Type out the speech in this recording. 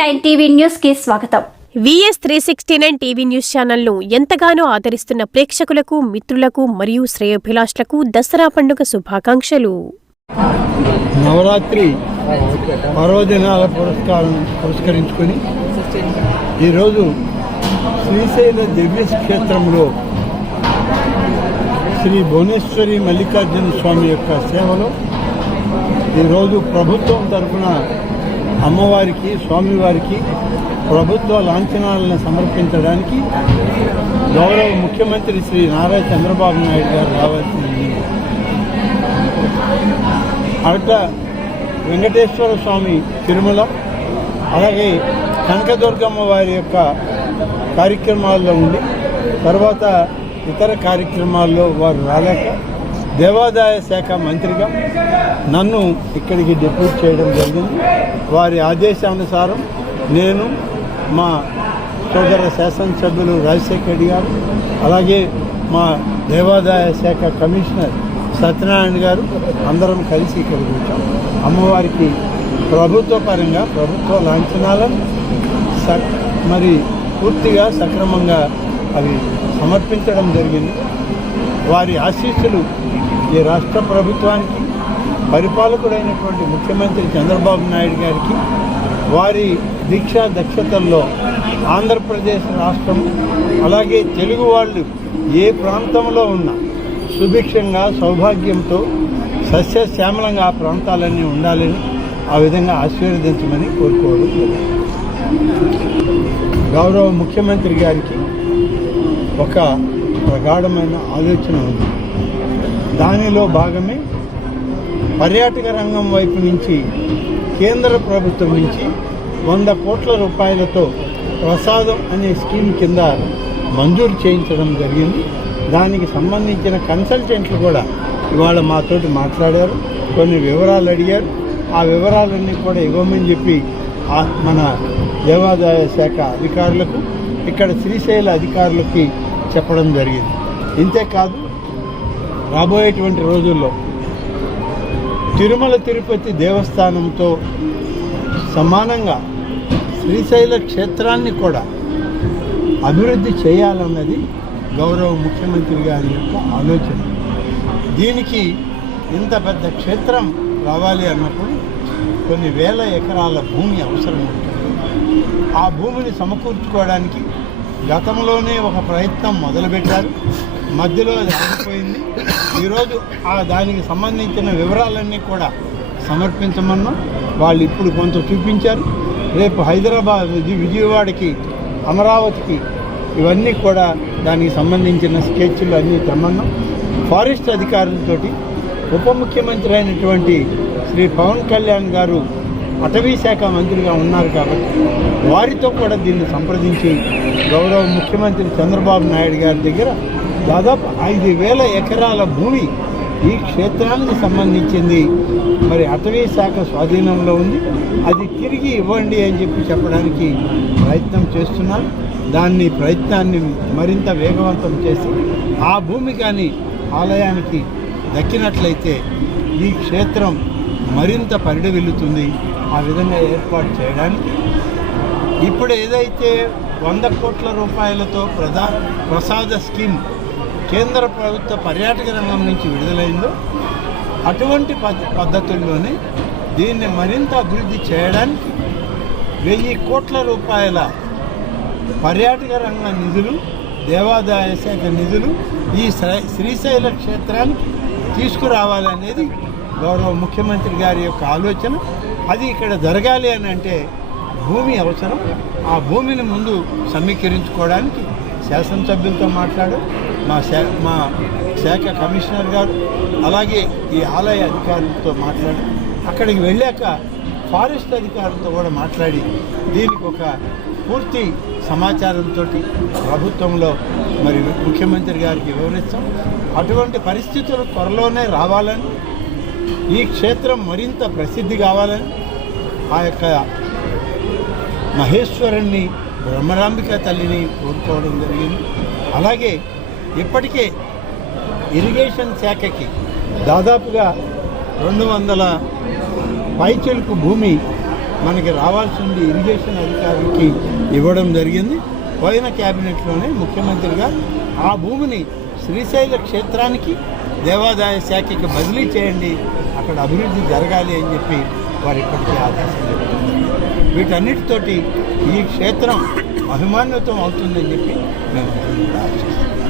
Nine TV న్యూస్కి స్వాగతం. VS three sixty nine TV news ఛానల్ను ఎంతగానో ఆదరిస్తున్న ప్రేక్షకులకు మిత్రులకు మరియు శ్రేయోభిలాష్లకు దసరా పండుగ శుభాకాంక్షలు. నవరాత్రి పర్వదినాల పురస్కారం పురస్కరించుకొని ఈరోజు శ్రీశైల దివ్య క్షేత్రంలో శ్రీ భువనేశ్వరి మల్లికార్జున స్వామి యొక్క సేవలో ఈరోజు ప్రభుత్వం తరఫున అమ్మవారికి స్వామివారికి ప్రభుత్వ లాంఛనాలను సమర్పించడానికి గౌరవ ముఖ్యమంత్రి శ్రీ నారా చంద్రబాబు నాయుడు గారు రావాల్సింది. అట్లా వెంకటేశ్వర స్వామి తిరుమల అలాగే కనకదుర్గమ్మ వారి యొక్క కార్యక్రమాల్లో ఉండి తర్వాత ఇతర కార్యక్రమాల్లో వారు రాలేక దేవాదాయ శాఖ మంత్రిగా నన్ను ఇక్కడికి డిప్యూట్ చేయడం జరిగింది. వారి ఆదేశానుసారం నేను మా సోదర శాసనసభ్యులు రాజశేఖర రెడ్డి గారు అలాగే మా దేవాదాయ శాఖ కమిషనర్ సత్యనారాయణ గారు అందరం కలిసి ఇక్కడికి వచ్చాం. అమ్మవారికి ప్రభుత్వ పరంగా ప్రభుత్వ లాంఛనాలను స మరి పూర్తిగా సక్రమంగా అవి సమర్పించడం జరిగింది. వారి ఆశీస్సులు ఈ రాష్ట్ర ప్రభుత్వానికి పరిపాలకుడైనటువంటి ముఖ్యమంత్రి చంద్రబాబు నాయుడు గారికి వారి దీక్షా దక్షతల్లో ఆంధ్రప్రదేశ్ రాష్ట్రం అలాగే తెలుగు వాళ్ళు ఏ ప్రాంతంలో ఉన్నా సుభిక్షంగా సౌభాగ్యంతో సస్యశ్యామలంగా ఆ ప్రాంతాలన్నీ ఉండాలని ఆ విధంగా ఆశీర్వదించమని కోరుకోవడం గౌరవ ముఖ్యమంత్రి గారికి ఒక ప్రగాఢమైన ఆలోచన ఉంది. దానిలో భాగమే పర్యాటక రంగం వైపు నుంచి కేంద్ర ప్రభుత్వం నుంచి వంద కోట్ల రూపాయలతో ప్రసాదం అనే స్కీమ్ కింద మంజూరు చేయించడం జరిగింది. దానికి సంబంధించిన కన్సల్టెంట్లు కూడా ఇవాళ మాతోటి మాట్లాడారు కొన్ని వివరాలు అడిగారు. ఆ వివరాలన్నీ కూడా ఇవ్వమని చెప్పి ఆ మన దేవాదాయ శాఖ అధికారులకు ఇక్కడ శ్రీశైల అధికారులకి చెప్పడం జరిగింది. ఇంతేకాదు రాబోయేటువంటి రోజుల్లో తిరుమల తిరుపతి దేవస్థానంతో సమానంగా శ్రీశైల క్షేత్రాన్ని కూడా అభివృద్ధి చేయాలన్నది గౌరవ ముఖ్యమంత్రి గారి యొక్క ఆలోచన. దీనికి ఇంత పెద్ద క్షేత్రం రావాలి అన్నప్పుడు కొన్ని వేల ఎకరాల భూమి అవసరం ఉంటుంది. ఆ భూమిని సమకూర్చుకోవడానికి గతంలోనే ఒక ప్రయత్నం మొదలుపెట్టారు. మధ్యలో అది ఆగిపోయింది. ఈరోజు ఆ దానికి సంబంధించిన వివరాలన్నీ కూడా సమర్పించమన్నాం. వాళ్ళు ఇప్పుడు కొంత చూపించారు. రేపు హైదరాబాద్ విజయవాడకి అమరావతికి ఇవన్నీ కూడా దానికి సంబంధించిన స్కెచ్లు అన్నీ తెమ్మన్నాం. ఫారెస్ట్ అధికారులతోటి ఉప ముఖ్యమంత్రి అయినటువంటి శ్రీ పవన్ కళ్యాణ్ గారు అటవీ శాఖ మంత్రిగా ఉన్నారు కాబట్టి వారితో కూడా దీన్ని సంప్రదించి గౌరవ ముఖ్యమంత్రి చంద్రబాబు నాయుడు గారి దగ్గర దాదాపు ఐదు వేల ఎకరాల భూమి ఈ క్షేత్రానికి సంబంధించింది. మరి అటవీ శాఖ స్వాధీనంలో ఉంది. అది తిరిగి ఇవ్వండి అని చెప్పి చెప్పడానికి ప్రయత్నం చేస్తున్నాను దాన్ని ప్రయత్నాన్ని మరింత వేగవంతం చేసి ఆ భూమి కానీ ఆలయానికి దక్కినట్లయితే ఈ క్షేత్రం మరింత పరిడవిల్లుతుంది. ఆ విధంగా ఏర్పాటు చేయడానికి. ఇప్పుడు ఏదైతే వంద కోట్ల రూపాయలతో ప్రధా ప్రసాద స్కీమ్ కేంద్ర ప్రభుత్వ పర్యాటక రంగం నుంచి విడుదలైందో అటువంటి పద్ధతుల్లోనే దీన్ని మరింత అభివృద్ధి చేయడానికి వెయ్యి కోట్ల రూపాయల పర్యాటక రంగ నిధులు దేవాదాయ శాఖ నిధులు ఈ శ్రీ- శ్రీశైల క్షేత్రానికి తీసుకురావాలనేది గౌరవ ముఖ్యమంత్రి గారి యొక్క ఆలోచన. అది ఇక్కడ జరగాలి అని అంటే భూమి అవసరం. ఆ భూమిని ముందు సమీకరించుకోవడానికి శాసనసభ్యులతో మాట్లాడు. మా శా మా శాఖ కమిషనర్ గారు అలాగే ఈ ఆలయ అధికారులతో మాట్లాడి. అక్కడికి వెళ్ళాక ఫారెస్ట్ అధికారులతో కూడా మాట్లాడి దీనికి ఒక పూర్తి సమాచారంతో ప్రభుత్వంలో మరి ముఖ్యమంత్రి గారికి వివరిస్తాం. అటువంటి పరిస్థితులు త్వరలోనే రావాలని ఈ క్షేత్రం మరింత ప్రసిద్ధి కావాలని ఆ యొక్క మహేశ్వరుణ్ణి బ్రహ్మరాంబిక తల్లిని కోరుకోవడం జరిగింది. అలాగే ఇప్పటికే ఇరిగేషన్ శాఖకి దాదాపుగా రెండు వందల పైచిలుకు భూమి మనకి రావాల్సింది ఇరిగేషన్ అధికారికి ఇవ్వడం జరిగింది. పోయిన క్యాబినెట్లోనే ముఖ్యమంత్రిగా ఆ భూమిని శ్రీశైల క్షేత్రానికి దేవాదాయ శాఖకి బదిలీ చేయండి. అక్కడ అభివృద్ధి జరగాలి అని చెప్పి వారు ఇప్పటికీ ఆదేశాలు ఇవ్వడం వీటన్నిటితోటి ఈ క్షేత్రం అభిమాన్యతం అవుతుందని చెప్పి మేము ఆశిస్తున్నాం